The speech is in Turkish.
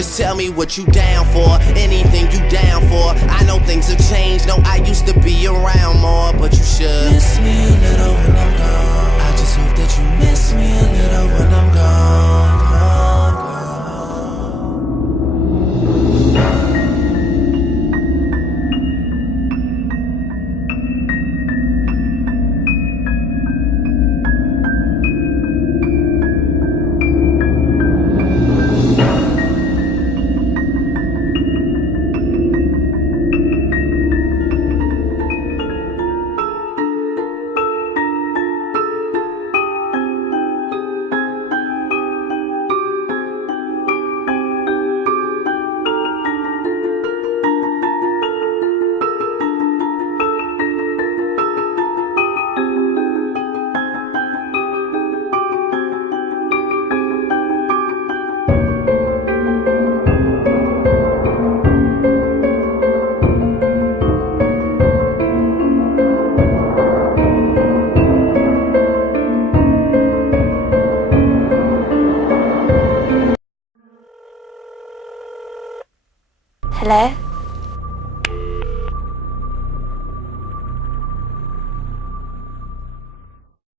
just tell me what you down for. Anything you down for. I know things have changed. No, I used to be around more, but you should miss me a little when I'm gone. I just hope that you miss me a little when I'm gone. Hello?